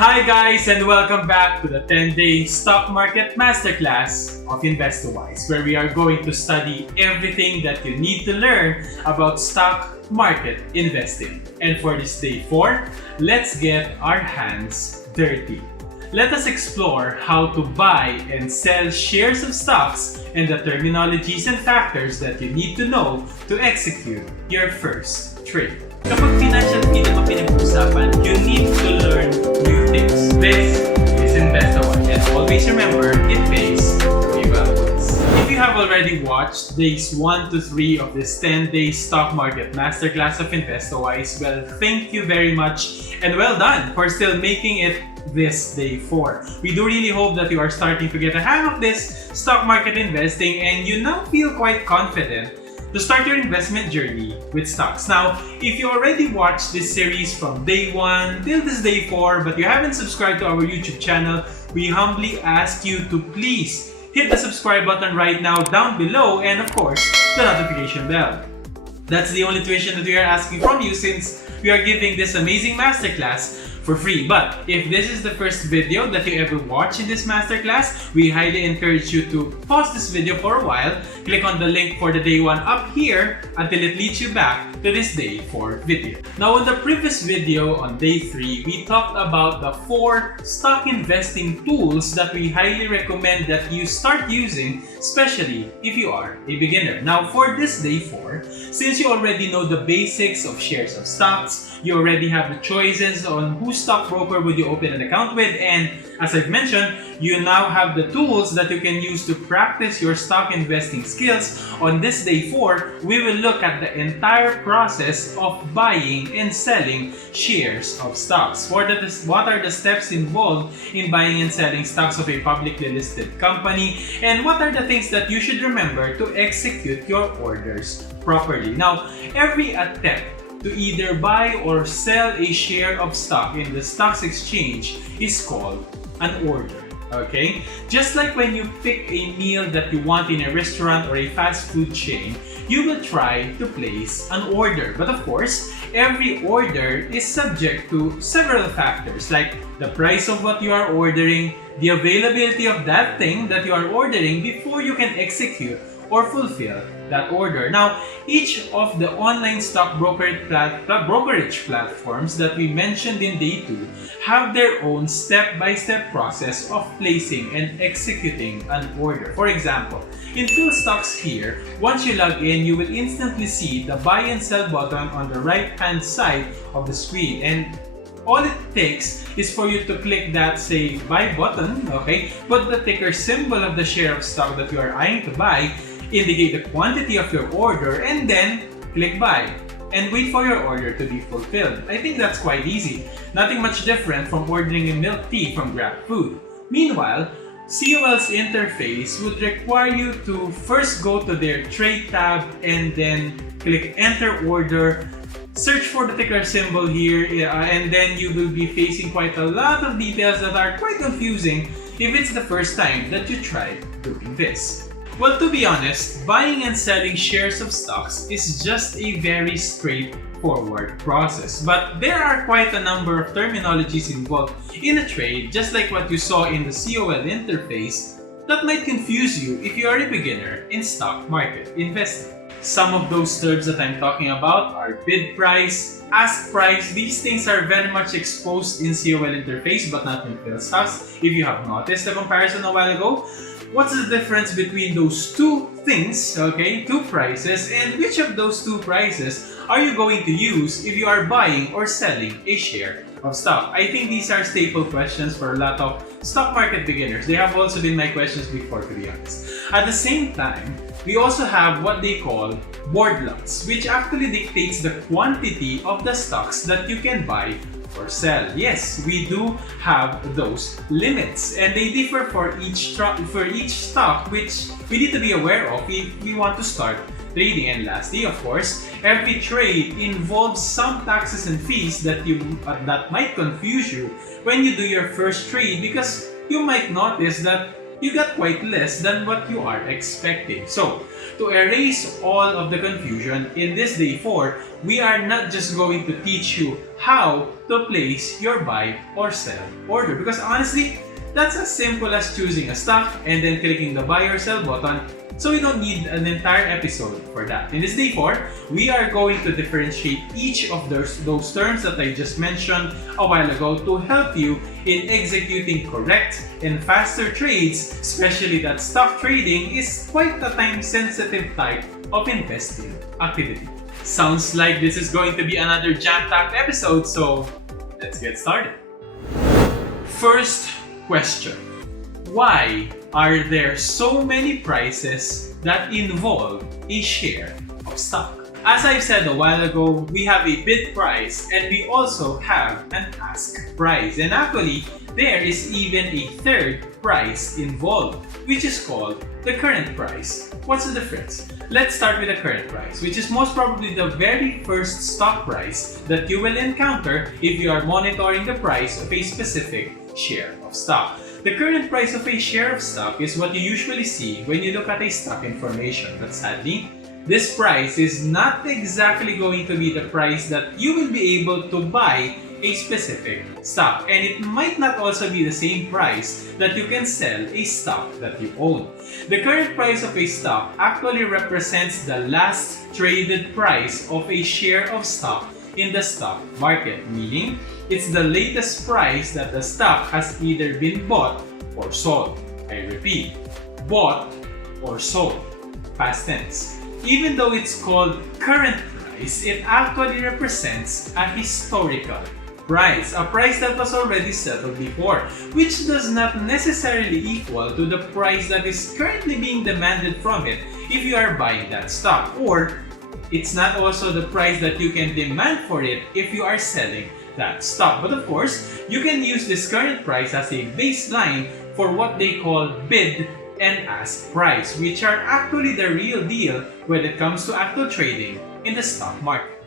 Hi guys, and welcome back to the 10-day Stock Market Masterclass of InvestorWise, where we are going to study everything that you need to learn about stock market investing. And for this day 4, let's get our hands dirty. Let us explore how to buy and sell shares of stocks and the terminologies and factors that you need to know to execute your first trade. Kapag financial freedom ang pinag-uusapan, you need to learn new things. This is InvestorWise, and always remember, it pays pretty well. If you have already watched days 1 to 3 of this 10-day Stock Market Masterclass of InvestorWise, well, thank you very much and well done for still making it this day 4. We do really hope that you are starting to get a hang of this stock market investing and you now feel quite confident to start your investment journey with stocks. Now, if you already watched this series from day 1 till this day 4 but you haven't subscribed to our YouTube channel, we humbly ask you to please hit the subscribe button right now down below and of course, the notification bell. That's the only tuition that we are asking from you since we are giving this amazing masterclass for free. But if this is the first video that you ever watch in this masterclass, we highly encourage you to pause this video for a while, click on the link for the day 1 up here until it leads you back to this day 4 video. Now, in the previous video on day 3, we talked about the 4 stock investing tools that we highly recommend that you start using, especially if you are a beginner. Now, for this day 4, since you already know the basics of shares of stocks, you already have the choices on whose stockbroker would you open an account with, and as I've mentioned, you now have the tools that you can use to practice your stock investing skills. On this day 4, we will look at the entire process of buying and selling shares of stocks. What are the steps involved in buying and selling stocks of a publicly listed company, and what are the things that you should remember to execute your orders properly. Now, every attempt to either buy or sell a share of stock in the stocks exchange is called an order. Okay? Just like when you pick a meal that you want in a restaurant or a fast food chain, you will try to place an order. But of course, every order is subject to several factors like the price of what you are ordering, the availability of that thing that you are ordering before you can execute or fulfill that order. Now, each of the online stock brokerage platforms that we mentioned in day 2 have their own step-by-step process of placing and executing an order. For example, in PhilStocks here, once you log in, you will instantly see the buy and sell button on the right-hand side of the screen, and all it takes is for you to click that, say, buy button, okay? Put the ticker symbol of the share of stock that you are eyeing to buy, indicate the quantity of your order, and then click buy and wait for your order to be fulfilled. I think that's quite easy. Nothing much different from ordering a milk tea from GrabFood. Meanwhile, COL's interface would require you to first go to their trade tab and then click enter order, search for the ticker symbol here, and then you will be facing quite a lot of details that are quite confusing if it's the first time that you try doing this. Well, to be honest, buying and selling shares of stocks is just a very straightforward process. But there are quite a number of terminologies involved in a trade, just like what you saw in the COL interface, that might confuse you if you are a beginner in stock market investing. Some of those terms that I'm talking about are bid price, ask price. These things are very much exposed in COL interface but not in PhilStocks. If you have noticed the comparison a while ago, what's the difference between those two things, okay, two prices, and which of those two prices are you going to use if you are buying or selling a share of stock? I think these are staple questions for a lot of stock market beginners. They have also been my questions before, to be honest. At the same time, we also have what they call board lots, which actually dictates the quantity of the stocks that you can buy or sell. Yes, we do have those limits, and they differ for each stock, which we need to be aware of if we want to start trading. And lastly, of course, every trade involves some taxes and fees that might confuse you when you do your first trade, because you might notice that you got quite less than what you are expecting. So, to erase all of the confusion, in this day 4, we are not just going to teach you how to place your buy or sell order. Because honestly, that's as simple as choosing a stock and then clicking the buy or sell button. So we don't need an entire episode for that. In this day 4, we are going to differentiate each of those terms that I just mentioned a while ago to help you in executing correct and faster trades, especially that stock trading is quite a time-sensitive type of investing activity. Sounds like this is going to be another jam-packed episode, so let's get started. First question. Why are there so many prices that involve a share of stock? As I've said a while ago, we have a bid price and we also have an ask price. And actually, there is even a third price involved, which is called the current price. What's the difference? Let's start with the current price, which is most probably the very first stock price that you will encounter if you are monitoring the price of a specific share of stock. The current price of a share of stock is what you usually see when you look at a stock information, but sadly, this price is not exactly going to be the price that you will be able to buy a specific stock, and it might not also be the same price that you can sell a stock that you own. The current price of a stock actually represents the last traded price of a share of stock in the stock market, meaning it's the latest price that the stock has either been bought or sold. I repeat, bought or sold, past tense. Even though it's called current price, it actually represents a historical price, a price that was already settled before, which does not necessarily equal to the price that is currently being demanded from it if you are buying that stock, or it's not also the price that you can demand for it if you are selling that stock. But of course, you can use this current price as a baseline for what they call bid and ask price, which are actually the real deal when it comes to actual trading in the stock market.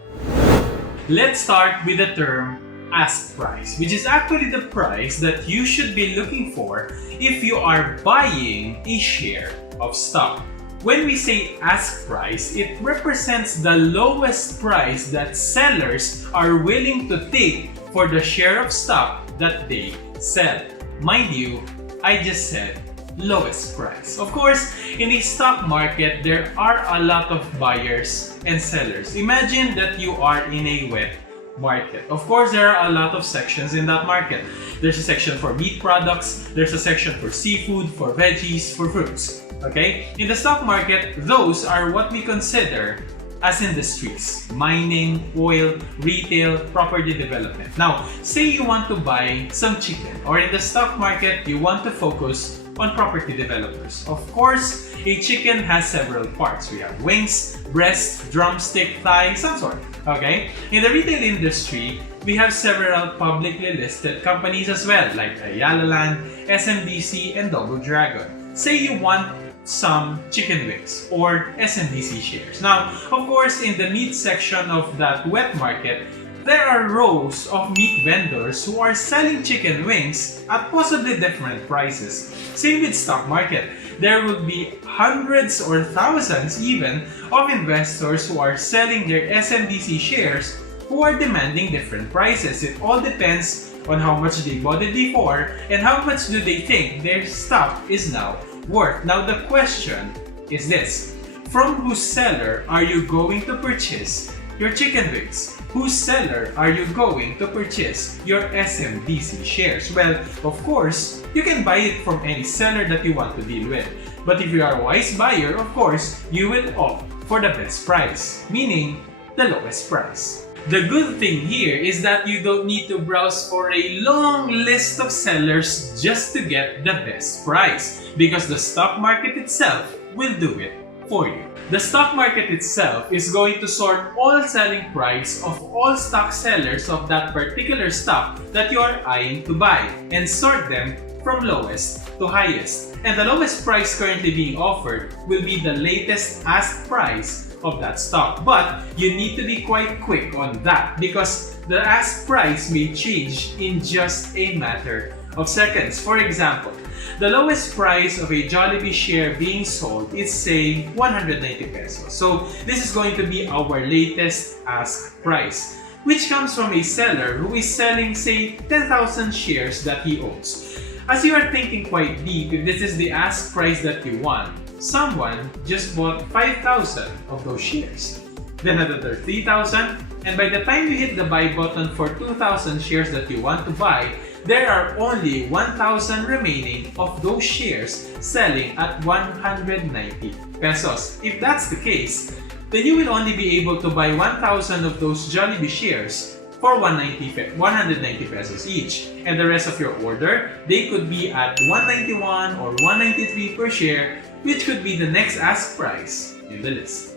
Let's start with the term ask price, which is actually the price that you should be looking for if you are buying a share of stock. When we say ask price, it represents the lowest price that sellers are willing to take for the share of stock that they sell. Mind you, I just said lowest price. Of course, in a stock market, there are a lot of buyers and sellers. Imagine that you are in a wet market. Of course, there are a lot of sections in that market. There's a section for meat products, there's a section for seafood, for veggies, for fruits. Okay? In the stock market, those are what we consider as industries: mining, oil, retail, property development. Now, say you want to buy some chicken, or in the stock market, you want to focus on property developers. Of course, a chicken has several parts. We have wings, breast, drumstick, thigh, some sort. Okay? In the retail industry, we have several publicly listed companies as well, like Ayala Land, SMDC, and Double Dragon. Say you want some chicken wings or SMDC shares. Now, of course, in the meat section of that wet market, there are rows of meat vendors who are selling chicken wings at possibly different prices. Same with stock market. There will be hundreds or thousands even of investors who are selling their SMDC shares who are demanding different prices. It all depends on how much they bought it before and how much do they think their stock is now worth. Now the question is this: from whose seller are you going to purchase your chicken wings? Whose seller are you going to purchase your SMDC shares? Well, of course, you can buy it from any seller that you want to deal with. But if you are a wise buyer, of course, you will opt for the best price, meaning the lowest price. The good thing here is that you don't need to browse for a long list of sellers just to get the best price, because the stock market itself will do it for you. The stock market itself is going to sort all selling price of all stock sellers of that particular stock that you are eyeing to buy and sort them from lowest to highest. And the lowest price currently being offered will be the latest ask price of that stock. But you need to be quite quick on that because the ask price may change in just a matter of seconds. For example, the lowest price of a Jollibee share being sold is, say, 190 pesos. So this is going to be our latest ask price, which comes from a seller who is selling, say, 10,000 shares that he owns. As you are thinking quite deep, if this is the ask price that you want, someone just bought 5,000 of those shares, then another 3,000, and by the time you hit the buy button for 2,000 shares that you want to buy, there are only 1,000 remaining of those shares selling at 190 pesos. If that's the case, then you will only be able to buy 1,000 of those Jollibee shares for 190 pesos each. And the rest of your order, they could be at 191 or 193 per share, which could be the next ask price in the list.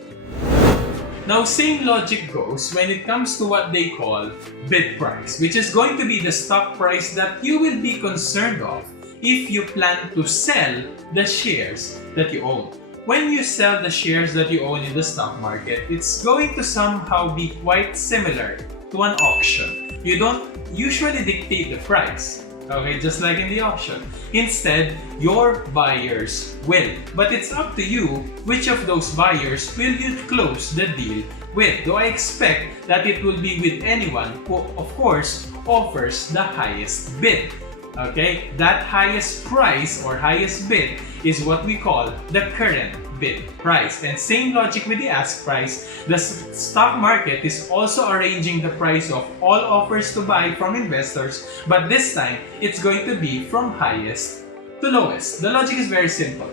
Now, same logic goes when it comes to what they call bid price, which is going to be the stock price that you will be concerned of if you plan to sell the shares that you own. When you sell the shares that you own in the stock market, it's going to somehow be quite similar to an auction. You don't usually dictate the price, okay, just like in the auction. Instead, your buyers will. But it's up to you which of those buyers will you close the deal with. Though I expect that it will be with anyone who, of course, offers the highest bid. Okay, that highest price or highest bid is what we call the current bid price. And same logic with the ask price, the stock market is also arranging the price of all offers to buy from investors, but this time it's going to be from highest to lowest. The logic is very simple.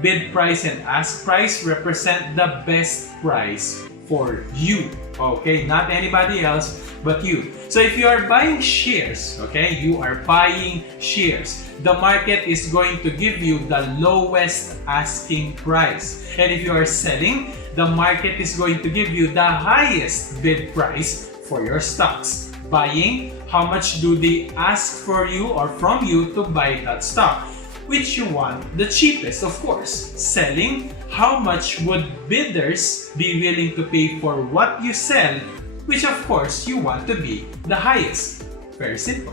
Bid price and ask price represent the best price for you, okay? Not anybody else but you. So if you are buying shares, okay, you are buying shares, the market is going to give you the lowest asking price. And if you are selling, the market is going to give you the highest bid price for your stocks. Buying, how much do they ask for you or from you to buy that stock? Which you want the cheapest, of course. Selling, how much would bidders be willing to pay for what you sell? Which of course you want to be the highest. Very simple.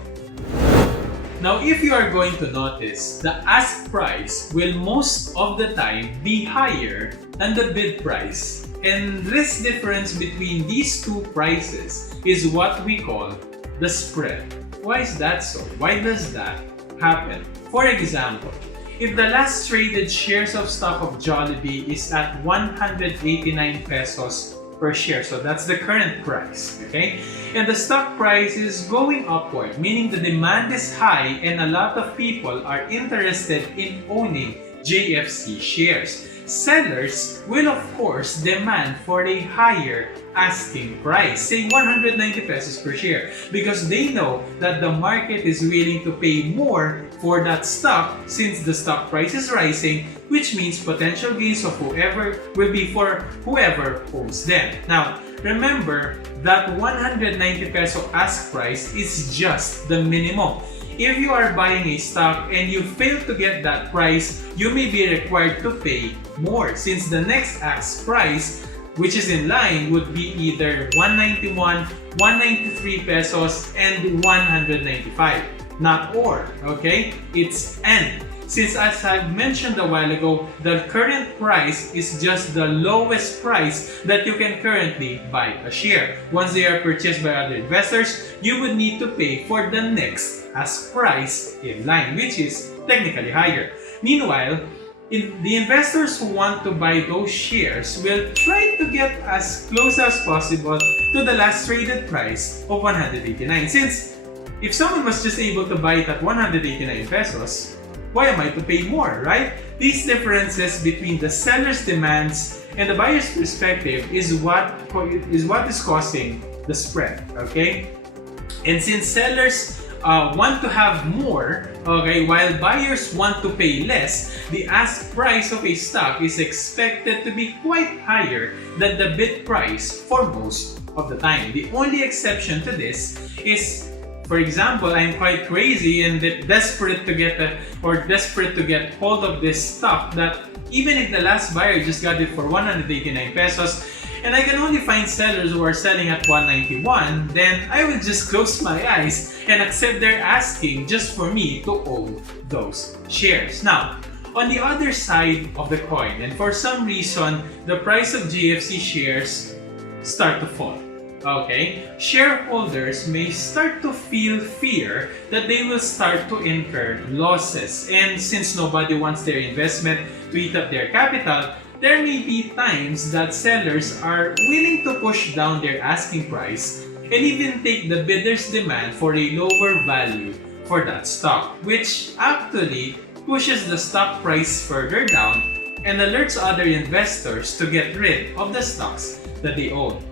Now, if you are going to notice, the ask price will most of the time be higher than the bid price. And this difference between these two prices is what we call the spread. Why is that so? Why does that happen? For example, if the last traded shares of stock of Jollibee is at 189 pesos per share, so that's the current price, okay? And the stock price is going upward, meaning the demand is high and a lot of people are interested in owning JFC shares. Sellers will of course demand for a higher asking price, say 190 pesos per share, because they know that the market is willing to pay more for that stock since the stock price is rising, which means potential gains of whoever will be for whoever owns them. Now, remember that 190 peso ask price is just the minimum. If you are buying a stock and you fail to get that price, you may be required to pay more, since the next ask price, which is in line, would be either 191, 193 pesos, and 195. Not or, okay? It's and. Since as I've mentioned a while ago, the current price is just the lowest price that you can currently buy a share. Once they are purchased by other investors, you would need to pay for the next ask price in line, which is technically higher. Meanwhile, the investors who want to buy those shares will try to get as close as possible to the last traded price of 189. Since if someone was just able to buy it at 189 pesos, why am I to pay more, right? These differences between the seller's demands and the buyer's perspective is what is causing the spread, okay? And since sellers want to have more, okay, while buyers want to pay less, the ask price of a stock is expected to be quite higher than the bid price for most of the time. The only exception to this is, for example, I'm quite crazy and desperate to get hold of this stock that even if the last buyer just got it for 189 pesos, and I can only find sellers who are selling at 191, then I will just close my eyes and accept their asking just for me to own those shares. Now, on the other side of the coin, and for some reason, the price of GFC shares start to fall. Okay, shareholders may start to feel fear that they will start to incur losses, and since nobody wants their investment to eat up their capital, there may be times that sellers are willing to push down their asking price and even take the bidder's demand for a lower value for that stock, which actually pushes the stock price further down and alerts other investors to get rid of the stocks that they own.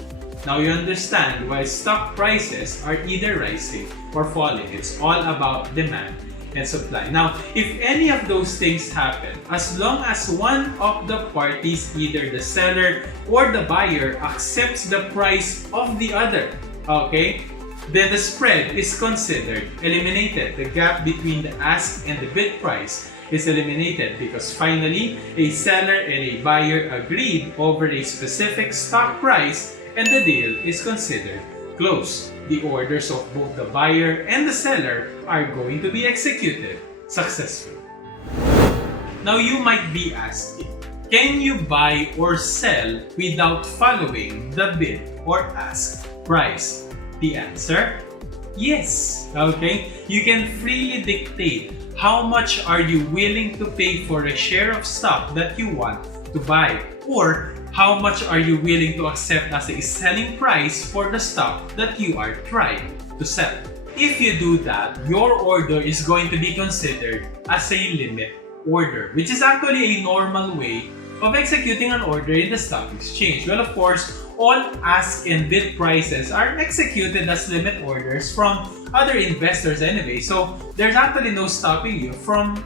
Now you understand why stock prices are either rising or falling. It's all about demand and supply. Now, if any of those things happen, as long as one of the parties, either the seller or the buyer, accepts the price of the other, okay, then the spread is considered eliminated. The gap between the ask and the bid price is eliminated because finally a seller and a buyer agreed over a specific stock price, and the deal is considered closed. The orders of both the buyer and the seller are going to be executed successfully. Now you might be asking, can you buy or sell without following the bid or ask price? The answer, yes. Okay, you can freely dictate how much are you willing to pay for a share of stock that you want to buy, or how much are you willing to accept as a selling price for the stock that you are trying to sell. If you do that, your order is going to be considered as a limit order, which is actually a normal way of executing an order in the stock exchange. Well, of course, all ask and bid prices are executed as limit orders from other investors anyway, so there's actually no stopping you from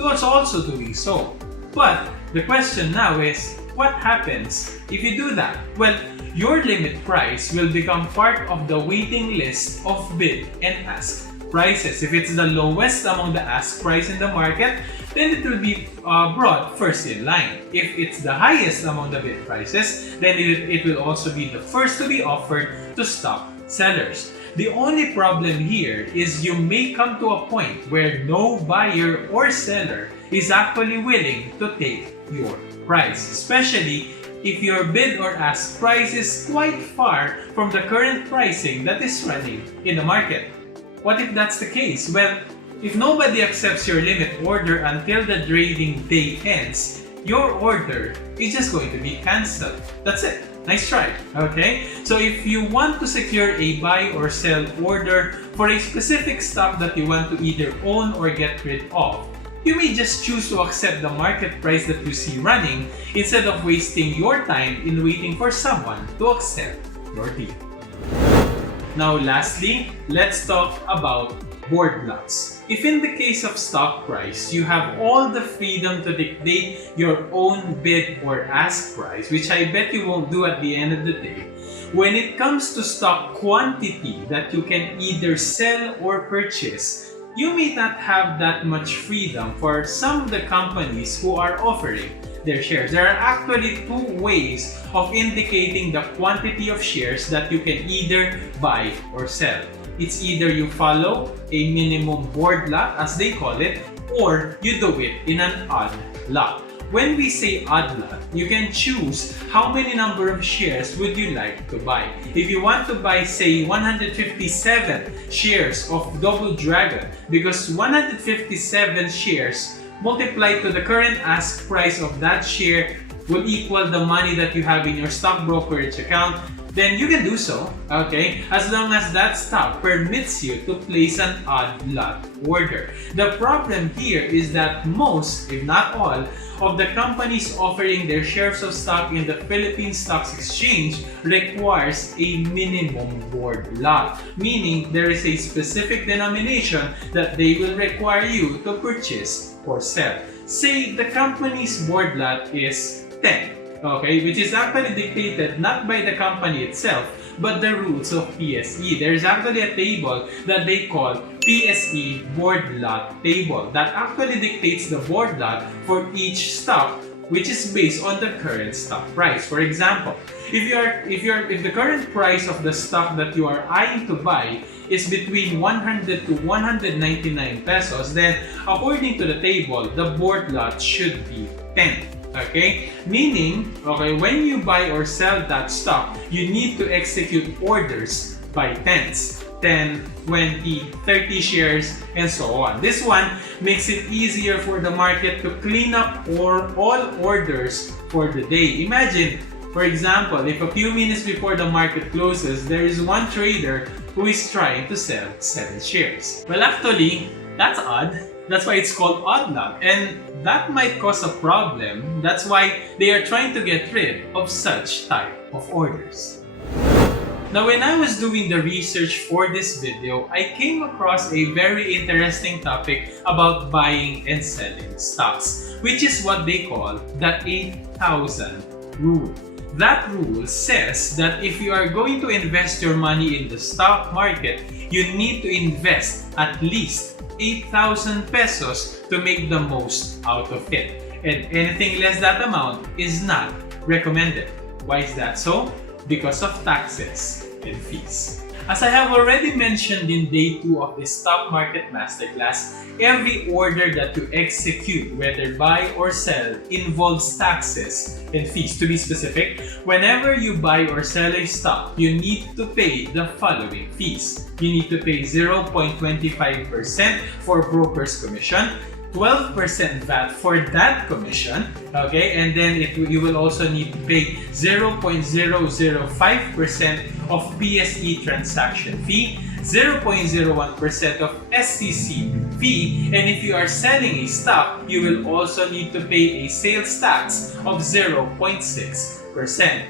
also doing so. But the question now is, what happens if you do that? Well, your limit price will become part of the waiting list of bid and ask prices. If it's the lowest among the ask price in the market, then it will be brought first in line. If it's the highest among the bid prices, then it will also be the first to be offered to stock sellers. The only problem here is you may come to a point where no buyer or seller is actually willing to take your price, especially if your bid or ask price is quite far from the current pricing that is running in the market. What if that's the case? Well, if nobody accepts your limit order until the trading day ends, your order is just going to be cancelled. That's it. Nice try. Okay? So if you want to secure a buy or sell order for a specific stock that you want to either own or get rid of, you may just choose to accept the market price that you see running instead of wasting your time in waiting for someone to accept your deal. Now lastly, let's talk about board lots. If in the case of stock price, you have all the freedom to dictate your own bid or ask price, which I bet you won't do at the end of the day, when it comes to stock quantity that you can either sell or purchase, you may not have that much freedom for some of the companies who are offering their shares. There are actually two ways of indicating the quantity of shares that you can either buy or sell. It's either you follow a minimum board lot, as they call it, or you do it in an odd lot. When we say odd lot, you can choose how many number of shares would you like to buy. If you want to buy, say, 157 shares of Double Dragon, because 157 shares multiplied to the current ask price of that share will equal the money that you have in your stock brokerage account, then you can do so, okay, as long as that stock permits you to place an odd lot order. The problem here is that most, if not all, of the companies offering their shares of stock in the Philippine Stock Exchange requires a minimum board lot, meaning there is a specific denomination that they will require you to purchase or sell. Say the company's board lot is 10. Okay, which is actually dictated not by the company itself, but the rules of PSE. There's actually a table that they call PSE board lot table that actually dictates the board lot for each stock which is based on the current stock price. For example, if the current price of the stock that you are eyeing to buy is between 100 to 199 pesos, then according to the table, the board lot should be 10. Okay? Meaning, when you buy or sell that stock, you need to execute orders by tens. 10, 20, 30 shares, and so on. This one makes it easier for the market to clean up all orders for the day. Imagine, for example, if a few minutes before the market closes, there is one trader who is trying to sell 7 shares. Well, actually, that's odd. That's why it's called odd lot, and that might cause a problem. That's why they are trying to get rid of such type of orders. Now, when I was doing the research for this video, I came across a very interesting topic about buying and selling stocks, which is what they call the 8,000 rule. That rule says that if you are going to invest your money in the stock market, you need to invest at least 8,000 pesos to make the most out of it. And anything less that amount is not recommended. Why is that so? Because of taxes and fees. As I have already mentioned in day 2 of the Stock Market Masterclass, every order that you execute, whether buy or sell, involves taxes and fees. To be specific, whenever you buy or sell a stock, you need to pay the following fees. You need to pay 0.25% for broker's commission, 12% VAT for that commission, okay, and then you will also need to pay 0.005% of PSE transaction fee, 0.01% of SCC fee, and if you are selling a stock, you will also need to pay a sales tax of 0.6%.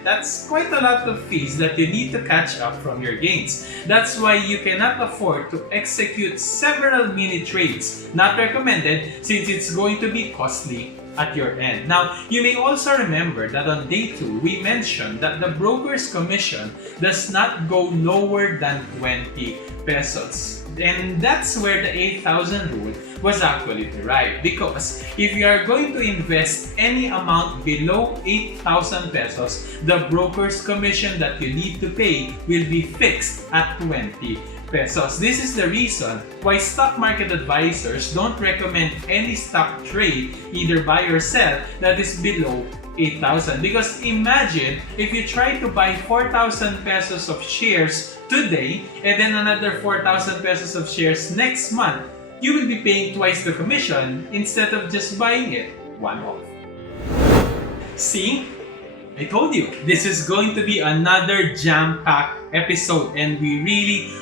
That's quite a lot of fees that you need to catch up from your gains. That's why you cannot afford to execute several mini trades. Not recommended, since it's going to be costly at your end. Now, you may also remember that on day 2, we mentioned that the broker's commission does not go lower than 20 pesos. And that's where the 8,000 rule was actually derived, because if you are going to invest any amount below 8,000 pesos, the broker's commission that you need to pay will be fixed at 20 pesos. This is the reason why stock market advisors don't recommend any stock trade, either buy or sell, that is below 8,000. Because imagine if you try to buy 4,000 pesos of shares today and then another 4,000 pesos of shares next month, you will be paying twice the commission instead of just buying it one-off. See? I told you, this is going to be another jam-packed episode, and we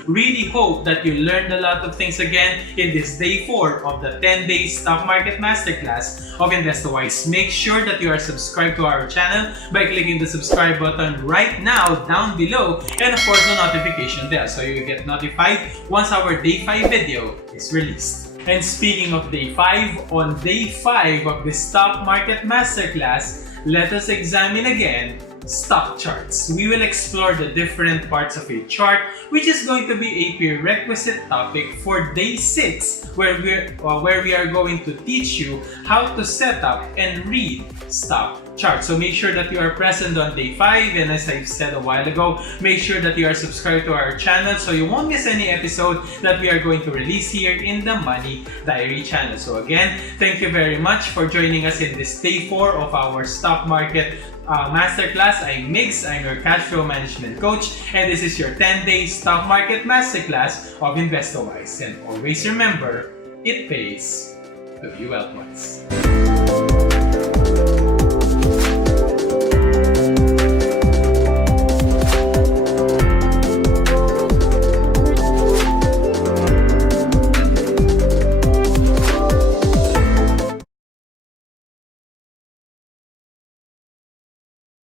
really hope that you learned a lot of things again in this day 4 of the 10-day Stock Market Masterclass of InvestWise. Make sure that you are subscribed to our channel by clicking the subscribe button right now down below, and of course the notification bell so you get notified once our day 5 video is released. And speaking of day 5, on day 5 of the Stock Market Masterclass, let us examine again stock charts. We will explore the different parts of a chart, which is going to be a prerequisite topic for day 6, where we are going to teach you how to set up and read stock charts. So make sure that you are present on day 5, and as I've said a while ago, make sure that you are subscribed to our channel so you won't miss any episode that we are going to release here in the Money Diary channel. So again, thank you very much for joining us in this day 4 of our Stock Market Masterclass. I'm Migs, I'm your Cashflow Management Coach, and this is your 10-day Stock Market Masterclass of InvestWise. And always remember, it pays to be wealth wise.